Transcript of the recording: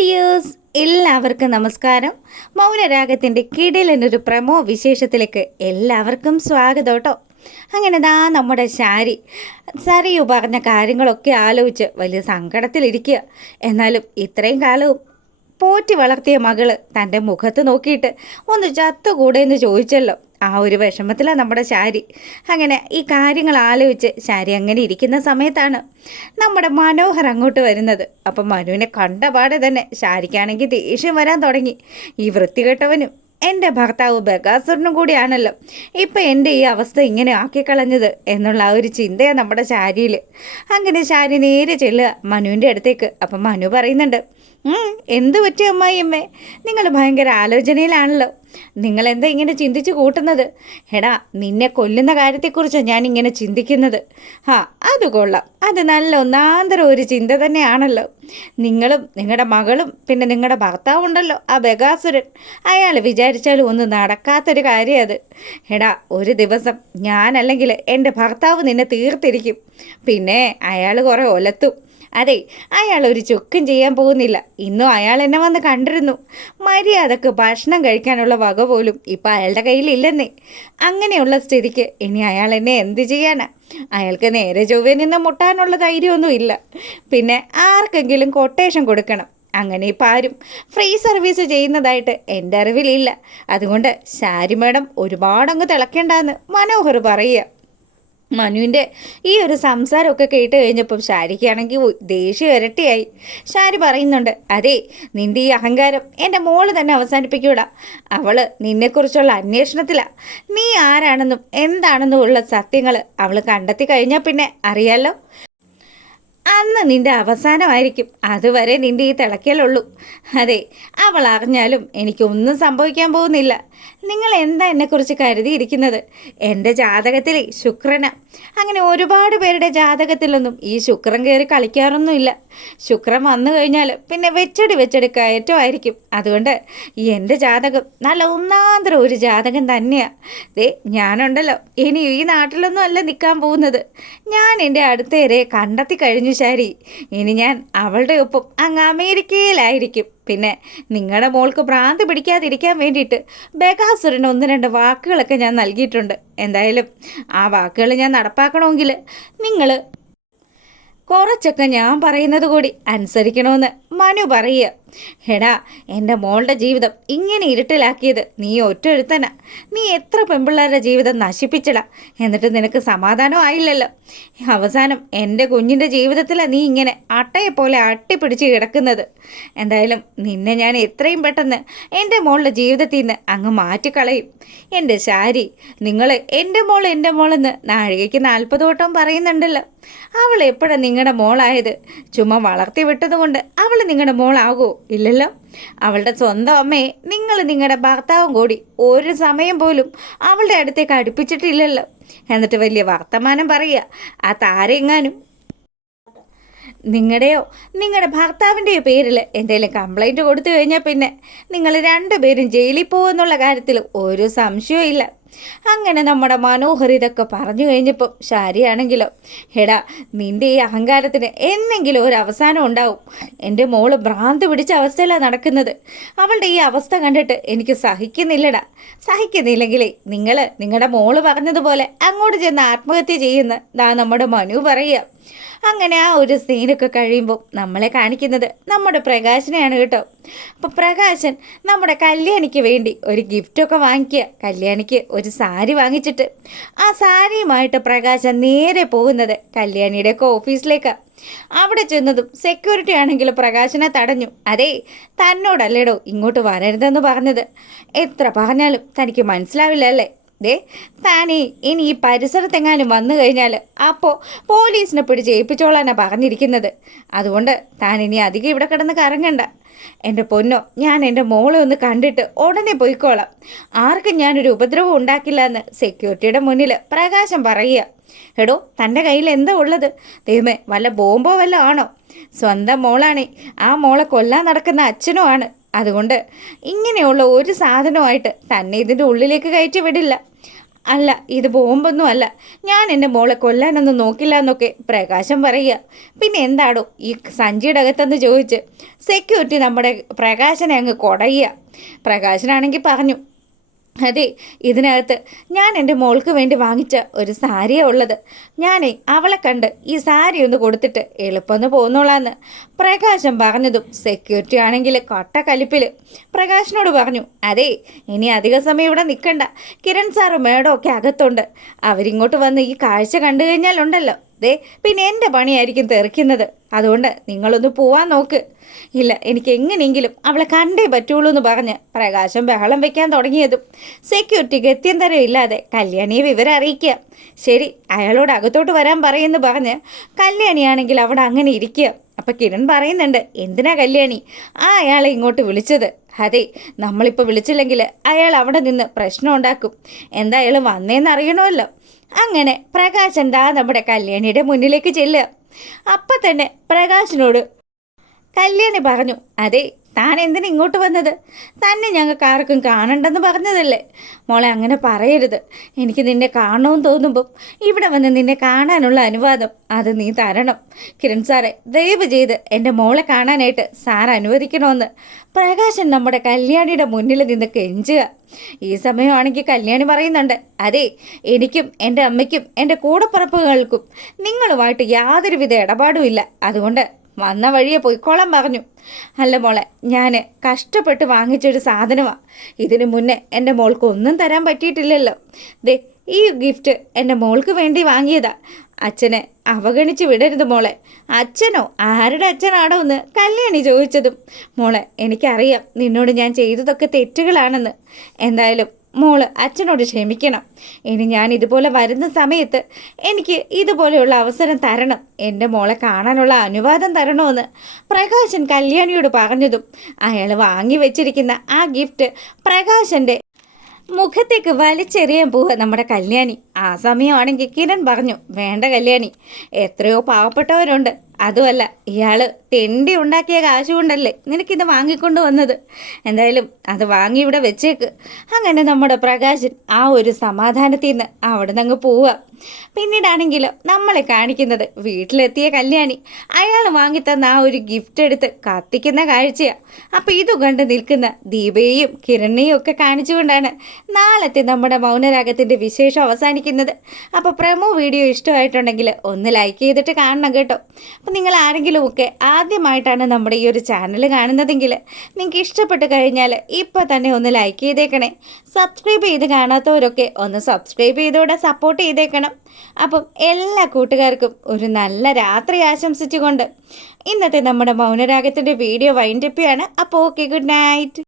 Dears എല്ലാവർക്കും നമസ്കാരം. മൗനരാഗത്തിന്റെ കിടിലനൊരു promo വിശേഷത്തിലേക്ക് എല്ലാവർക്കും സ്വാഗതം കേട്ടോ. അങ്ങനെ ദാ നമ്മുടെ ശാരി. സരിയു പറഞ്ഞ കാര്യങ്ങളൊക്കെ ആലോചിച്ച് വലിയ സങ്കടത്തിലിരിക്കുക. എന്നാലും ഇത്രയും കാലവും പോറ്റി വളർത്തിയ മകൾ തന്റെ മുഖത്ത് നോക്കിയിട്ട് ഒന്ന് ചത്തുകൂടെ എന്ന് ചോദിച്ചല്ലോ. ആ ഒരു വിഷമത്തിലാണ് നമ്മുടെ ശാരി. അങ്ങനെ ഈ കാര്യങ്ങൾ ആലോചിച്ച് ശാരി അങ്ങനെ ഇരിക്കുന്ന സമയത്താണ് നമ്മുടെ മനോഹർ അങ്ങോട്ട് വരുന്നത്. അപ്പം മനുവിനെ കണ്ട പാടെ തന്നെ ശാരിക്കാണെങ്കിൽ ദേഷ്യം വരാൻ തുടങ്ങി. ഈ വൃത്തികെട്ടവനും എന്റെ ഭർത്താവ് ബഗാസുറിനും കൂടിയാണല്ലോ. ഇപ്പം എന്റെ ഈ അവസ്ഥ ഇങ്ങനെ ആക്കിക്കളഞ്ഞത് എന്നുള്ള ആ ഒരു ചിന്തയാണ് നമ്മുടെ ശാരിയിൽ അങ്ങനെ ശാരി നേരെ ചെല്ലുക മനുവിന്റെ അടുത്തേക്ക്. അപ്പം മനു പറയുന്നുണ്ട് "ഉം, എന്ത് പറ്റി അമ്മായിയമ്മേ? നിങ്ങൾ ഭയങ്കര ആലോചനയിലാണല്ലോ. നിങ്ങൾ എന്താ ഇങ്ങനെ ചിന്തിച്ച് കൂട്ടുന്നത്? എടാ നിന്നെ കൊല്ലുന്ന കാര്യത്തെക്കുറിച്ച് ഞാൻ ഇങ്ങനെ ചിന്തിക്കുന്നത്. ആ അത് കൊള്ളാം. അത് നല്ല ഒന്നാന്തരം ഒരു ചിന്ത തന്നെയാണല്ലോ. നിങ്ങളും നിങ്ങളുടെ മകളും പിന്നെ നിങ്ങളുടെ ഭർത്താവുണ്ടല്ലോ ആ ബഗാസുരൻ. അയാൾ വിചാരിച്ചാലും ഒന്നും നടക്കാത്തൊരു കാര്യം അത്. എടാ ഒരു ദിവസം ഞാനല്ലെങ്കിൽ എന്റെ ഭർത്താവ് നിന്നെ തീർത്തിരിക്കും. പിന്നെ അയാൾ കുറേ ഒലത്തും അതെ അയാൾ ഒരു ചുക്കും ചെയ്യാൻ പോകുന്നില്ല. ഇന്നും അയാൾ എന്നെ വന്ന് കണ്ടിരുന്നു. മര്യാദയ്ക്ക് ഭക്ഷണം കഴിക്കാനുള്ള വക പോലും ഇപ്പം അയാളുടെ കയ്യിലില്ലെന്നേ അങ്ങനെയുള്ള സ്ഥിതിക്ക് ഇനി അയാൾ എന്നെ എന്ത് ചെയ്യാനാ? അയാൾക്ക് നേരെ ചൊവ്വേ നിന്ന് മുട്ടാനുള്ള ധൈര്യമൊന്നും ഇല്ല. പിന്നെ ആർക്കെങ്കിലും കൊട്ടേഷൻ കൊടുക്കണം. അങ്ങനെ ഇപ്പം ആരും ഫ്രീ സർവീസ് ചെയ്യുന്നതായിട്ട് എന്റെ അറിവിലില്ല. അതുകൊണ്ട് ശാരി മേഡം ഒരുപാടങ്ങ് തിളക്കേണ്ടെന്ന് മനോഹർ പറയുക. മനുവിന്റെ ഈ ഒരു സംസാരമൊക്കെ കേട്ട് കഴിഞ്ഞപ്പം ശാരിക്കാണെങ്കിൽ ഉ- ദേഷ്യം ഇരട്ടിയായി. ശാരി പറയുന്നുണ്ട് അതെ നിന്റെ ഈ അഹങ്കാരം എന്റെ മോൾ തന്നെ അവസാനിപ്പിക്കൂടാ. അവൾ നിന്നെക്കുറിച്ചുള്ള അന്വേഷണത്തിലാണ് നീ ആരാണെന്നും എന്താണെന്നും ഉള്ള സത്യങ്ങൾ അവൾ കണ്ടെത്തി കഴിഞ്ഞാൽ പിന്നെ അറിയാലോ? അന്ന് നിന്റെ അവസാനമായിരിക്കും. അതുവരെ നിന്റെ ഈ തിളക്കലുള്ളൂ. അതെ അവൾ അറിഞ്ഞാലും എനിക്കൊന്നും സംഭവിക്കാൻ പോകുന്നില്ല. നിങ്ങൾ എന്താ എന്നെക്കുറിച്ച് കരുതിയിരിക്കുന്നത്? എന്റെ ജാതകത്തിൽ ശുക്രന. അങ്ങനെ ഒരുപാട് പേരുടെ ജാതകത്തിലൊന്നും ഈ ശുക്രൻ കയറി കളിക്കാറൊന്നുമില്ല. ശുക്രൻ വന്നു കഴിഞ്ഞാൽ പിന്നെ വെച്ചടി വെച്ചടി കയറ്റമായിരിക്കും. അതുകൊണ്ട് എന്റെ ജാതകം നല്ല ഒന്നാന്തരം ഒരു ജാതകം തന്നെയാണ് ദേ ഞാനുണ്ടല്ലോ. ഇനി ഈ നാട്ടിലൊന്നും അല്ല നിൽക്കാൻ പോകുന്നത്. ഞാൻ എന്റെ അടുത്തേരെ കണ്ടെത്തി കഴിഞ്ഞു ശാരി. ഇനി ഞാൻ അവളുടെ ഒപ്പം അങ്ങ് അമേരിക്കയിലായിരിക്കും. പിന്നെ നിങ്ങളുടെ മോൾക്ക് ഭ്രാന്ത് പിടിക്കാതിരിക്കാൻ വേണ്ടിയിട്ട് ബഗാസുരന് ഒന്ന് രണ്ട് വാക്കുകളൊക്കെ ഞാൻ നൽകിയിട്ടുണ്ട്. എന്തായാലും ആ വാക്കുകൾ ഞാൻ നടപ്പാക്കണമെങ്കിൽ നിങ്ങൾ കുറച്ചൊക്കെ ഞാൻ പറയുന്നത് കൂടി അനുസരിക്കണമെന്ന് മനു പറയുക. എടാ എന്റെ മോളുടെ ജീവിതം ഇങ്ങനെ ഇരുട്ടിലാക്കിയത് നീ ഒറ്റൊരുത്തനാ നീ എത്ര പെൺപിള്ളേരുടെ ജീവിതം നശിപ്പിച്ചടാ. എന്നിട്ട് നിനക്ക് സമാധാനം ആയില്ലല്ലോ. അവസാനം എന്റെ കുഞ്ഞിന്റെ ജീവിതത്തിലാണ് നീ ഇങ്ങനെ അട്ടയെ പോലെ അട്ടിപ്പിടിച്ച് കിടക്കുന്നത്. എന്തായാലും നിന്നെ ഞാൻ എത്രയും പെട്ടെന്ന് എന്റെ മോളുടെ ജീവിതത്തിൽ നിന്ന് അങ്ങ് മാറ്റിക്കളയും. എന്റെ ശാരി നിങ്ങൾ എന്റെ മോൾ എന്റെ മോളെന്ന് നാഴികയ്ക്ക് നാൽപ്പത് വട്ടം പറയുന്നുണ്ടല്ലോ. അവൾ എപ്പോഴാണ് നിങ്ങളുടെ മോളായത്? ചുമ്മാ വളർത്തി വിട്ടതുകൊണ്ട് അവൾ നിങ്ങളുടെ മോളാകുമോ ഇല്ലല്ലോ. അവളുടെ സ്വന്തം അമ്മയെ നിങ്ങൾ നിങ്ങളുടെ ഭർത്താവും കൂടി ഒരു സമയം പോലും അവളുടെ അടുത്തേക്ക് അടുപ്പിച്ചിട്ടില്ലല്ലോ. എന്നിട്ട് വലിയ വർത്തമാനം പറയുക ആ താരെങ്ങാനും നിങ്ങളുടെയോ? നിങ്ങളുടെ ഭർത്താവിന്റെയോ പേരിൽ എന്തെങ്കിലും കംപ്ലൈന്റ് കൊടുത്തു കഴിഞ്ഞാൽ പിന്നെ നിങ്ങൾ രണ്ടുപേരും ജയിലിൽ പോകുമെന്നുള്ള കാര്യത്തിൽ ഒരു സംശയവും ഇല്ല അങ്ങനെ നമ്മുടെ മനോഹർ ഇതൊക്കെ പറഞ്ഞു കഴിഞ്ഞപ്പം ശാരിയാണെങ്കിലോ എടാ നിന്റെ ഈ അഹങ്കാരത്തിന് എന്നെങ്കിലും ഒരു അവസാനം ഉണ്ടാവും. എന്റെ മോൾ ഭ്രാന്ത് പിടിച്ച അവസ്ഥയിലാണ് നടക്കുന്നത്. അവളുടെ ഈ അവസ്ഥ കണ്ടിട്ട് എനിക്ക് സഹിക്കുന്നില്ലടാ. സഹിക്കുന്നില്ലെങ്കിലേ നിങ്ങൾ നിങ്ങളുടെ മോൾ പറഞ്ഞതുപോലെ അങ്ങോട്ട് ചെന്ന് ആത്മഹത്യ ചെയ്യുന്ന. നമ്മുടെ മനു പറയുക. അങ്ങനെ ആ ഒരു സീനൊക്കെ കഴിയുമ്പോൾ നമ്മളെ കാണിക്കുന്നത് നമ്മുടെ പ്രകാശനെയാണ് കേട്ടോ. അപ്പോൾ പ്രകാശൻ നമ്മുടെ കല്യാണിക്ക് വേണ്ടി ഒരു ഗിഫ്റ്റൊക്കെ വാങ്ങിക്കുക. കല്യാണിക്ക് ഒരു സാരി വാങ്ങിച്ചിട്ട്. ആ സാരിയുമായിട്ട് പ്രകാശൻ നേരെ പോകുന്നത് കല്യാണിയുടെ ഒക്കെ ഓഫീസിലേക്കാണ് അവിടെ ചെന്നതും സെക്യൂരിറ്റി ആണെങ്കിൽ പ്രകാശനെ തടഞ്ഞു. അതേ തന്നോടല്ലേടോ ഇങ്ങോട്ട് വരരുതെന്ന് പറഞ്ഞത്. എത്ര പറഞ്ഞാലും തനിക്ക് മനസ്സിലാവില്ല അല്ലേ? ദേ താനേ ഇനി ഈ പരിസരത്തെങ്ങാനും വന്നു കഴിഞ്ഞാൽ അപ്പോൾ പോലീസിനെ പിടിച്ച് ഏൽപ്പിച്ചോളാനാണ് പറഞ്ഞിരിക്കുന്നത്. അതുകൊണ്ട് താൻ ഇനി അധികം ഇവിടെ കിടന്ന് കറങ്ങണ്ട. എന്റെ പൊന്നോ ഞാൻ എന്റെ മോളെ ഒന്ന് കണ്ടിട്ട് ഉടനെ പോയിക്കോളാം. ആർക്കും ഞാനൊരു ഉപദ്രവം ഉണ്ടാക്കില്ല എന്ന് സെക്യൂരിറ്റിയുടെ മുന്നിൽ പ്രകാശം പറയുക. എടോ തന്റെ കയ്യിൽ എന്താ ഉള്ളത്? ദൈവമേ വല്ല ബോംബോ വല്ല ആണോ? സ്വന്തം മോളാണേ ആ മോളെ കൊല്ലാൻ നടക്കുന്ന അച്ഛനും ആണ്. അതുകൊണ്ട് ഇങ്ങനെയുള്ള ഒരു സാധനമായിട്ട് തന്നെ ഇതിന്റെ ഉള്ളിലേക്ക് കയറ്റി വിടില്ല. അല്ല ഇത് ബോംബൊന്നും അല്ല. ഞാൻ എന്റെ മോളെ കൊല്ലാനൊന്നും നോക്കില്ല എന്നൊക്കെ പ്രകാശം പറയുക. പിന്നെ എന്താടോ ഈ സഞ്ചിയുടെ അകത്തെന്ന് ചോദിച്ച് സെക്യൂരിറ്റി നമ്മുടെ പ്രകാശനെ അങ്ങ് കൊടയുക. പ്രകാശനാണെങ്കിൽ പറഞ്ഞു അതെ ഇതിനകത്ത് ഞാൻ എന്റെ മോൾക്ക് വേണ്ടി വാങ്ങിച്ച ഒരു സാരിയാണ് ഉള്ളത്. ഞാനേ അവളെ കണ്ട് ഈ സാരി ഒന്ന് കൊടുത്തിട്ട് എളുപ്പമൊന്ന് പോകുന്നോളാന്ന് പ്രകാശം പറഞ്ഞതും സെക്യൂരിറ്റി ആണെങ്കിൽ കൊട്ട കലിപ്പിൽ പ്രകാശിനോട് പറഞ്ഞു അതെ ഇനി അധിക സമയം ഇവിടെ നിൽക്കണ്ട കിരൺ സാറും മേഡമൊക്കെ അകത്തുണ്ട്. അവരിങ്ങോട്ട് വന്ന് ഈ കാഴ്ച കണ്ടു കഴിഞ്ഞാലുണ്ടല്ലോ ദേ പിന്നെ എന്റെ പണിയായിരിക്കും തെറിക്കുന്നത്. അതുകൊണ്ട് നിങ്ങളൊന്ന് പോവാൻ നോക്ക്. ഇല്ല എനിക്ക് എങ്ങനെയെങ്കിലും അവളെ കണ്ടേ പറ്റുള്ളൂ എന്ന് പറഞ്ഞ് പ്രകാശം ബഹളം വെക്കാൻ തുടങ്ങിയതും സെക്യൂരിറ്റി ഗത്യന്തരം ഇല്ലാതെ കല്യാണിയെ വിവരം അറിയിക്കുക. ശരി അയാളോട് അകത്തോട്ട് വരാൻ പറയുമെന്ന് പറഞ്ഞ് കല്യാണിയാണെങ്കിൽ അവിടെ അങ്ങനെ ഇരിക്കുക. അപ്പം കിരൺ പറയുന്നുണ്ട് എന്തിനാ കല്യാണി? ആ അയാളെ ഇങ്ങോട്ട് വിളിച്ചത്. അതെ നമ്മളിപ്പോൾ വിളിച്ചില്ലെങ്കിൽ അയാൾ അവിടെ നിന്ന് പ്രശ്നം ഉണ്ടാക്കും. എന്തായാലും വന്നേന്ന് അറിയണമല്ലോ. അങ്ങനെ പ്രകാശൻ ദാ നമ്മുടെ കല്യാണിയുടെ മുന്നിലേക്ക് ചെല്ലുക? അപ്പം തന്നെ പ്രകാശിനോട് കല്യാണി പറഞ്ഞു അതെ താൻ എന്തിനു ഇങ്ങോട്ട് വന്നത്? തന്നെ ഞങ്ങൾക്ക് ആർക്കും കാണണ്ടെന്ന് പറഞ്ഞതല്ലേ? മോളെ അങ്ങനെ പറയരുത്. എനിക്ക് നിന്നെ കാണണമെന്ന് തോന്നുമ്പം ഇവിടെ വന്ന് നിന്നെ കാണാനുള്ള അനുവാദം അത് നീ തരണം. കിരൺ സാറെ ദയവ് ചെയ്ത് എന്റെ മോളെ കാണാനായിട്ട് സാർ അനുവദിക്കണമെന്ന് പ്രകാശൻ നമ്മുടെ കല്യാണിയുടെ മുന്നിൽ നിന്ന് കെഞ്ചുക. ഈ സമയമാണെങ്കിൽ കല്യാണി പറയുന്നുണ്ട് അതെ എനിക്കും എന്റെ അമ്മയ്ക്കും എന്റെ കൂടപ്പറപ്പുകൾക്കും നിങ്ങളുമായിട്ട് യാതൊരുവിധ ഇടപാടുമില്ല. അതുകൊണ്ട് വന്ന വഴിയെ പോയിക്കോളാൻ പറഞ്ഞു. അല്ല മോളെ ഞാൻ കഷ്ടപ്പെട്ട് വാങ്ങിച്ചൊരു സാധനമാണ് ഇതിനു മുന്നേ എന്റെ മോൾക്ക് ഒന്നും തരാൻ പറ്റിയിട്ടില്ലല്ലോ. ദേ ഈ ഗിഫ്റ്റ് എന്റെ മോൾക്ക് വേണ്ടി വാങ്ങിയതാ. അച്ഛനെ അവഗണിച്ച് വിടരുത് മോളെ. അച്ഛനോ? ആരുടെ അച്ഛനാണോ എന്ന് കല്യാണി ചോദിച്ചതും. മോളെ എനിക്കറിയാം നിന്നോട് ഞാൻ ചെയ്തതൊക്കെ തെറ്റുകളാണെന്ന്. എന്തായാലും മോൾ അച്ഛനോട് ക്ഷമിക്കണം. ഇനി ഞാൻ ഇതുപോലെ വരുന്ന സമയത്ത് എനിക്ക് ഇതുപോലെയുള്ള അവസരം തരണം. എന്റെ മോളെ കാണാനുള്ള അനുവാദം തരണമെന്ന് പ്രകാശൻ കല്യാണിയോട് പറഞ്ഞതും അയാൾ വാങ്ങി വെച്ചിരിക്കുന്ന ആ ഗിഫ്റ്റ് പ്രകാശന്റെ മുഖത്തേക്ക് വലിച്ചെറിയാൻ പോവുക നമ്മുടെ കല്യാണി. ആ സമയമാണെങ്കിൽ കിരൺ പറഞ്ഞു വേണ്ട കല്യാണി എത്രയോ പാവപ്പെട്ടവരുണ്ട്. അതുമല്ല ഇയാൾ തെണ്ടി ഉണ്ടാക്കിയ കാശ് കൊണ്ടല്ലേ നിനക്കിത് വാങ്ങിക്കൊണ്ട് വന്നത്? എന്തായാലും അത് വാങ്ങി ഇവിടെ വെച്ചേക്ക്. അങ്ങനെ നമ്മുടെ പ്രകാശൻ ആ ഒരു സമാധാനത്തിൽ നിന്ന് അവിടെ നിന്ന് അങ്ങ് പോവുക പിന്നീടാണെങ്കിലോ നമ്മളെ കാണിക്കുന്നത് വീട്ടിലെത്തിയ കല്യാണി. അയാൾ വാങ്ങിത്തന്ന ആ ഒരു ഗിഫ്റ്റ് എടുത്ത് കത്തിക്കുന്ന കാഴ്ചയാണ് അപ്പോൾ ഇത് കണ്ട് നിൽക്കുന്ന ദീപയെയും കിരണിനെയും ഒക്കെ കാണിച്ചുകൊണ്ടാണ് നാളത്തെ നമ്മുടെ മൗനരാഗത്തിന്റെ വിശേഷം അവസാനിക്കുന്നത്. അപ്പോൾ പ്രമോ വീഡിയോ ഇഷ്ടമായിട്ടുണ്ടെങ്കിൽ ഒന്ന് ലൈക്ക് ചെയ്തിട്ട് കാണണം കേട്ടോ. അപ്പോൾ നിങ്ങൾ ആരെങ്കിലും ഒക്കെ ആദ്യമായിട്ടാണ് നമ്മുടെ ഈ ഒരു ചാനൽ കാണുന്നതെങ്കിൽ നിങ്ങൾക്ക് ഇഷ്ടപ്പെട്ട് കഴിഞ്ഞാൽ ഇപ്പോൾ തന്നെ ഒന്ന് ലൈക്ക് ചെയ്തേക്കണേ. സബ്സ്ക്രൈബ് ചെയ്ത് കാണാത്തവരൊക്കെ ഒന്ന് സബ്സ്ക്രൈബ് ചെയ്തോടെ സപ്പോർട്ട് ചെയ്തേക്കണം. അപ്പം എല്ലാ കൂട്ടുകാർക്കും ഒരു നല്ല രാത്രി ആശംസിച്ചുകൊണ്ട് ഇന്നത്തെ നമ്മുടെ മൗനരാഗത്തിന്റെ വീഡിയോ വൈൻഡപ്പിയാണ് അപ്പോൾ ഓക്കെ ഗുഡ് നൈറ്റ്